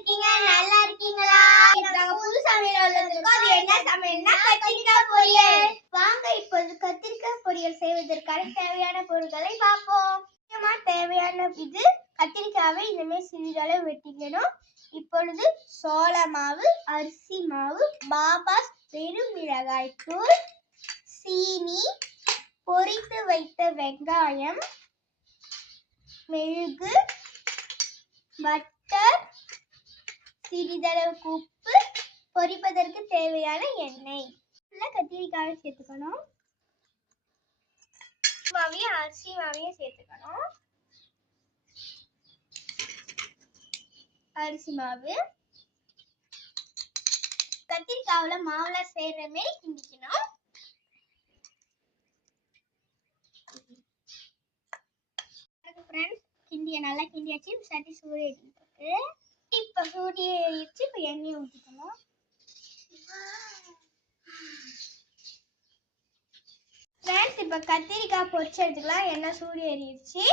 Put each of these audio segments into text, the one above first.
இருக்கீங்க? நல்லா இருக்கீங்களா? நாங்க புது சமையல் வந்திருக்கோம். அது என்ன சமையல்னா கத்திரிக்காய் பொரியல். வாங்க இப்போது கத்திரிக்காய் பொரியல் செய்வதற்கான தேவையான பொருட்களை பார்ப்போம். முக்கியமா தேவையான இது கத்திரிக்காவை இந்த மாதிரி சிறிதளவு வெட்டிக்கணும். இப்பொழுது சோள மாவு, அரிசி மாவு, பாபாஸ் பெருமிளகாய் தூள், சீனி, பொரித்து வைத்த வெங்காயம், மெழுகு, பட்டர், சிறிதளவு உப்பு, பொரிப்பதற்கு தேவையான எண்ணெய். கத்திரிக்காயை சேர்த்துக்கணும். மாவையும் அரிசி மாவையும் சேர்த்துக்கணும். அரிசி மாவு கத்திரிக்காவுல மாவுல சேர்ற மாதிரி கிண்டிக்கணும். கிண்டிய நல்லா கிண்டியாச்சு. சட்டி சூடு ஏறிட்டு இப்ப சூடு ஏறிடுச்சு. இப்ப எண்ணெய் ஊற்றிக்கணும். ஃப்ரெண்ட்ஸ் இப்ப கத்திரிக்காய் பொரிச்சு எடுத்துக்கலாம். எண்ணெய் சூடு ஏறிடுச்சு.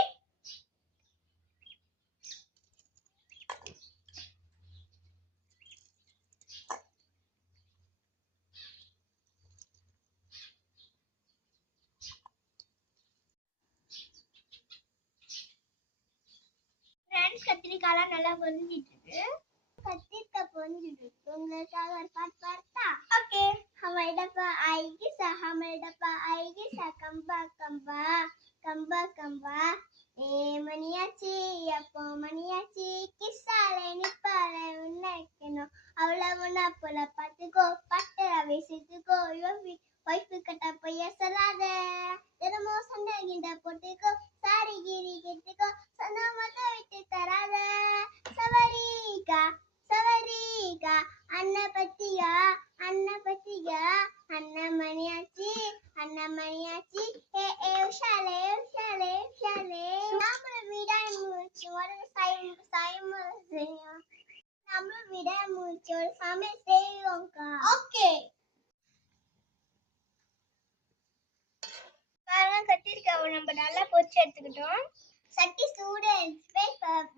கத்திரிக்காய் நல்லா பொரிஞ்சிட்டு இருக்கு. கத்திரிக்காய் பொரிஞ்சிட்டு இருக்கு. உங்களுக்காக ஒரு பாட்டு பாடுறா? ஓகே. हमारे डब्बा आएगी सा, हमारे डब्बा आएगी सा, कंबा कंबा कंबा कंबा ए मनियाची अपो मनियाची किसाले निपाले उन्नैकेनो अवलवना पोला पाटुको पट्टरा वेसिटुको योफी वाइफ कटा पय्या सलादे तेरमो संडा गिंडा पोटिको सारी गिरी गिट्टिको सना मत विट्टि तरादे सवरीका सवरीका अन्ना पत्तिया अन्ना मणियाची ए ए उशाले उशाले उशाले नाम विडाय मुची और साइम नाम विडाय मुची और सामे सेयोंका ओके பாருங்க கத்திரிக்காவை நம்ம நல்லா பொரிச்சு எடுத்துக்கிட்டோம். சட்டி சூடு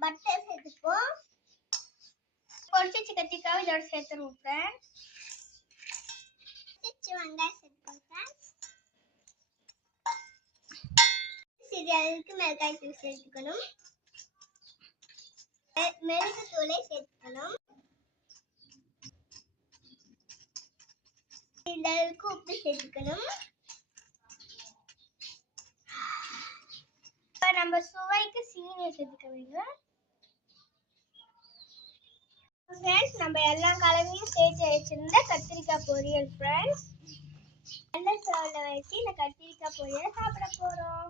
பட்டர் சேர்த்துப்போம். பொரிச்சு கத்திரிக்காவை இதோட சேர்த்துருவோம். வெங்காயம் சேர்த்துக்கோங்க. சிறிதளவுக்கு மிளகாய் தூள் சேர்த்துக்கணும். மிளகு தூளை சேர்த்துக்கணும். சிறிதளவுக்கு உப்பு சேர்த்துக்கணும். நம்ம சுவைக்கு சீனியை சேர்த்துக்க வேண்டும். ஃப்ரெண்ட்ஸ் நம்ம எல்லா கலவையும் சேர்த்து வச்சிருந்த கத்திரிக்காய் பொரியல் ஃப்ரெண்ட்ஸ் நல்ல சோள வச்சு இந்த கத்திரிக்காய் பொரியலை சாப்பிட போறோம்.